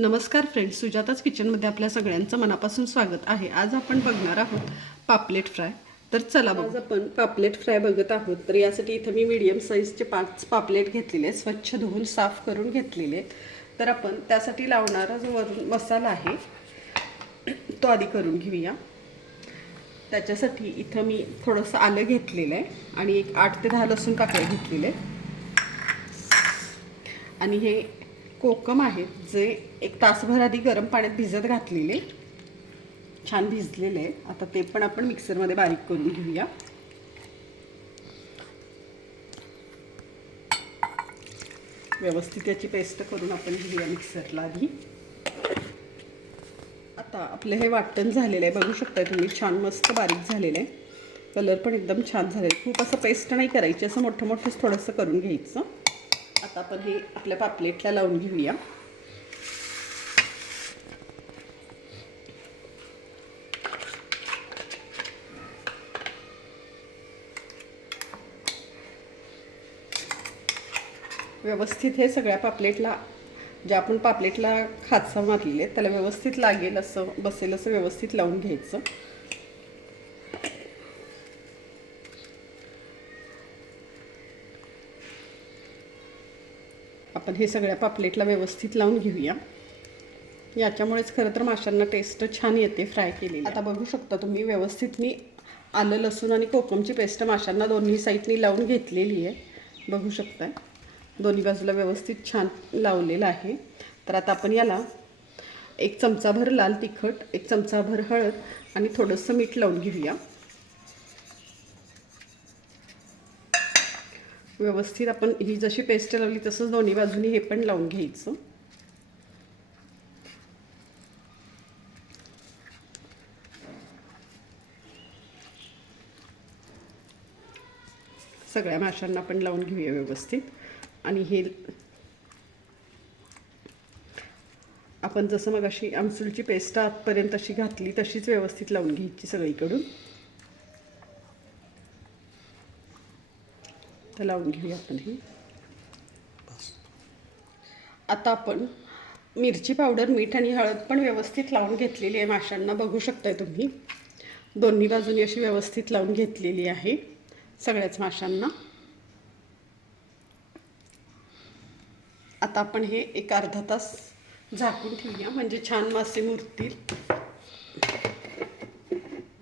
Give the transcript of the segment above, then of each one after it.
नमस्कार फ्रेंड्स सुजाताच किचनमध्ये आपल्या सगळ्यांचं मनापासून स्वागत आहे. आज आपण बघणार आहोत पापलेट फ्राय. तर चला आज आपण पापलेट फ्राय बघत आहोत. तर यासाठी इथं मी मीडियम साईजचे पाच पापलेट घेतलेले आहेत. स्वच्छ धुवून साफ करून घेतलेले आहेत. तर आपण त्यासाठी लावणारा जो वरून मसाला आहे तो आधी करून घेऊया. त्याच्यासाठी इथं मी थोडंसं आलं घेतलेलं आहे आणि एक आठ ते दहा लसूण काकड्या घेतलेले आणि हे कोकम आहेत जे एक तासभर आधी गरम पाण्यात भिजत घातलेले. छान भिजलेले आता ते पण आपण मिक्सरमध्ये बारीक करून घेऊया. व्यवस्थित याची पेस्ट करून आपण घेऊया मिक्सरला आधी. आता आपलं हे वाटण झालेलं आहे. बघू शकता तुम्ही छान मस्त बारीक झालेलं आहे. कलर पण एकदम छान झाले खूप असं पेस्ट नाही करायची असं मोठं मोठंच थोडंसं करून घ्यायचं. आता आपण हे आपल्या पापलेटला लावून घेऊया. व्यवस्थित हे सगळ्या पापलेटला ज्या आपण पापलेटला खाचा मारलेले त्याला व्यवस्थित लागेल असं बसेल असं व्यवस्थित लावून घ्यायचं. आपण हे सगळ्या पापलेटला व्यवस्थित लावून घेऊया. याच्यामुळेच खरं तर माशांना टेस्ट छान येते फ्राय केलेली. आता बघू शकता तुम्ही व्यवस्थित मी आलं लसूण आणि कोकमची पेस्ट माशांना दोन्ही साईडनी लावून घेतलेली आहे. बघू शकता दोन्ही बाजूला व्यवस्थित छान लावलेलं आहे. तर आता आपण याला एक चमचाभर लाल तिखट एक चमचाभर हळद आणि थोडंसं मीठ लावून घेऊया. व्यवस्थित आपण ही जशी पेस्ट लावली तसंच दोन्ही बाजूनी हे पण लावून घ्यायचं. सगळ्या माशांना पण लावून घेऊया व्यवस्थित. आणि हे आपण जसं मग अशी आमसूलची पेस्ट आतपर्यंत अशी घातली तशीच व्यवस्थित लावून घ्यायची सगळीकडून. तर लावून घेऊया आपण हे. आता आपण मिरची पावडर मीठ आणि हळद पण व्यवस्थित लावून घेतलेली आहे. माशांना बघू शकताय तुम्ही. दोन्ही बाजूनी अशी व्यवस्थित लावून घेतलेली आहे सगळ्याच माशांना. आता आपण हे एक अर्धा तास झाकून ठेवूया. म्हणजे छान मासे मुरतील.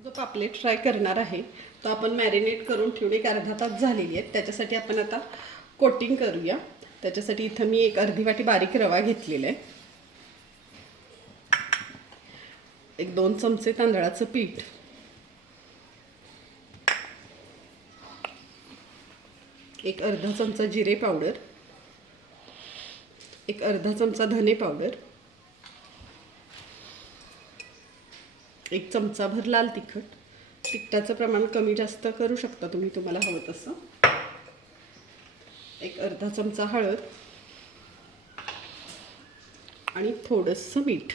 जो पापलेट फ्राय करणार आहे आपण मॅरिनेट करून ठेवून एक अर्धा तास झालेली आहे त्याच्यासाठी आपण आता कोटिंग करूया. त्याच्यासाठी इथं मी एक अर्धी वाटी बारीक रवा घेतलेला आहे. एक दोन चमचे तांदळाचं पीठ. एक अर्धा चमचा जिरे पावडर. एक अर्धा चमचा धने पावडर. एक चमचाभर लाल तिखट. तिखटाचं प्रमाण कमी जास्त करू शकता तुम्ही तुम्हाला हवं तसं. एक अर्धा चमचा हळद आणि थोडंसं मीठ.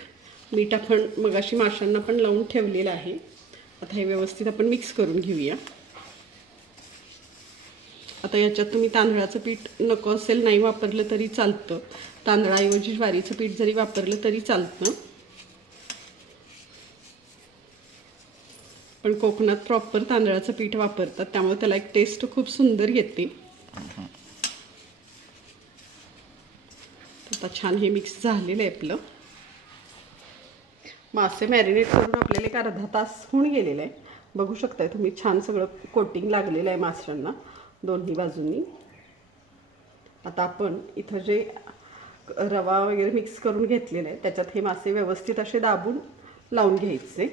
मीठ आपण मगाशी माशांना पण लावून ठेवलेलं आहे. आता हे व्यवस्थित आपण मिक्स करून घेऊया. आता याच्यात तुम्ही तांदळाचं पीठ नको असेल नाही वापरलं तरी चालतं. तांदळाऐवजी ज्वारीचं पीठ जरी वापरलं तरी चालतं. पण कोकणात प्रॉपर तांदळाचं पीठ वापरतात. त्यामुळे त्याला एक टेस्ट खूप सुंदर येते. आता छान हे मिक्स झालेलं आहे आपलं. मासे मॅरिनेट करून आपल्याला एक अर्धा तास होऊन गेलेलं आहे. बघू शकताय तुम्ही छान सगळं कोटिंग लागलेलं आहे माशांना दोन्ही बाजूंनी. आता आपण इथं जे रवा वगैरे मिक्स करून घेतलेलं आहे त्याच्यात हे मासे व्यवस्थित असे दाबून लावून घ्यायचे.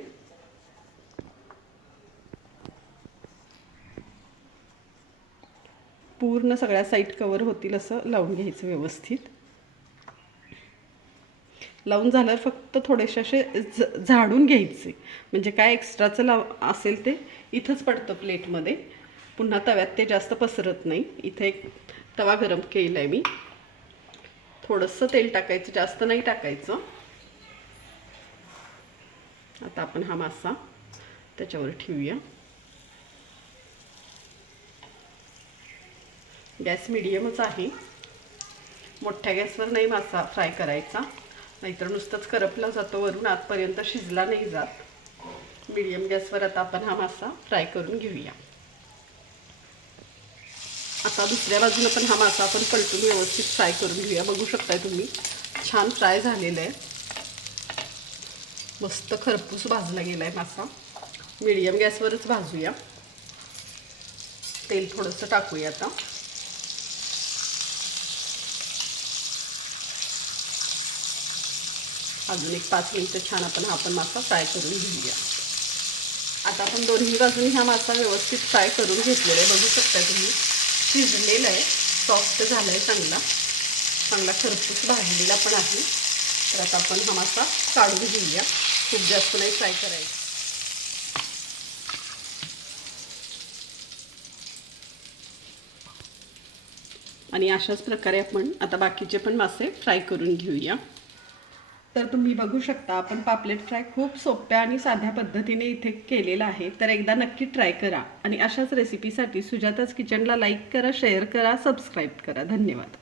पूर्ण सगळ्या साईड कवर होतील असं लावून घ्यायचं व्यवस्थित. लावून झाल्यावर फक्त थोडेसे असे झ झाडून घ्यायचे. म्हणजे काय एक्स्ट्राचं लाव असेल ते इथंच पडतं प्लेटमध्ये पुन्हा तव्यात ते जास्त पसरत नाही. इथे एक तवा गरम केला आहे मी. थोडंसं तेल टाकायचं जास्त नाही टाकायचं. आता आपण हा मासा त्याच्यावर ठेवूया. गॅस मिडियमच आहे. मोठ्या गॅसवर नाही मासा फ्राय करायचा. नाहीतर नुसतंच करपला जातो वरून आतपर्यंत शिजला नाही जात. मिडियम गॅसवर आता आपण हा मासा फ्राय करून घेऊया. आता दुसऱ्या बाजूला पण हा मासा आपण पलटून व्यवस्थित फ्राय करून घेऊया. बघू शकताय तुम्ही छान फ्राय झालेलं आहे. मस्त खरपूस भाजला गेला आहे मासा. मिडियम गॅसवरच भाजूया. तेल थोडंसं टाकूया आता. अजून एक पाच मिनटं छान आपण हा पण मासा फ्राय करून घेऊया. आता आपण दोन्ही बाजूनी हा मासा व्यवस्थित फ्राय करून घेतलेला आहे. बघू शकता तुम्ही शिजलेला आहे. सॉफ्ट झाला आहे चांगला. चांगला खरपूस भाजलेला पण आहे. तर आता आपण हा मासा काढून घेऊया. खूप जास्त नाही फ्राय करायचं. आणि अशाच प्रकारे आपण आता बाकीचे पण मासे फ्राय करून घेऊया. तर तुम्ही बघू शकता आपण पापलेट फ्राय खूप सोप्या आणि साध्या पद्धतीने इथे केलेला आहे. तर एकदा नक्की ट्राय करा आणि अशाच रेसिपीसाठी सुजाताच किचनला लाईक करा शेअर करा सबस्क्राईब करा. धन्यवाद.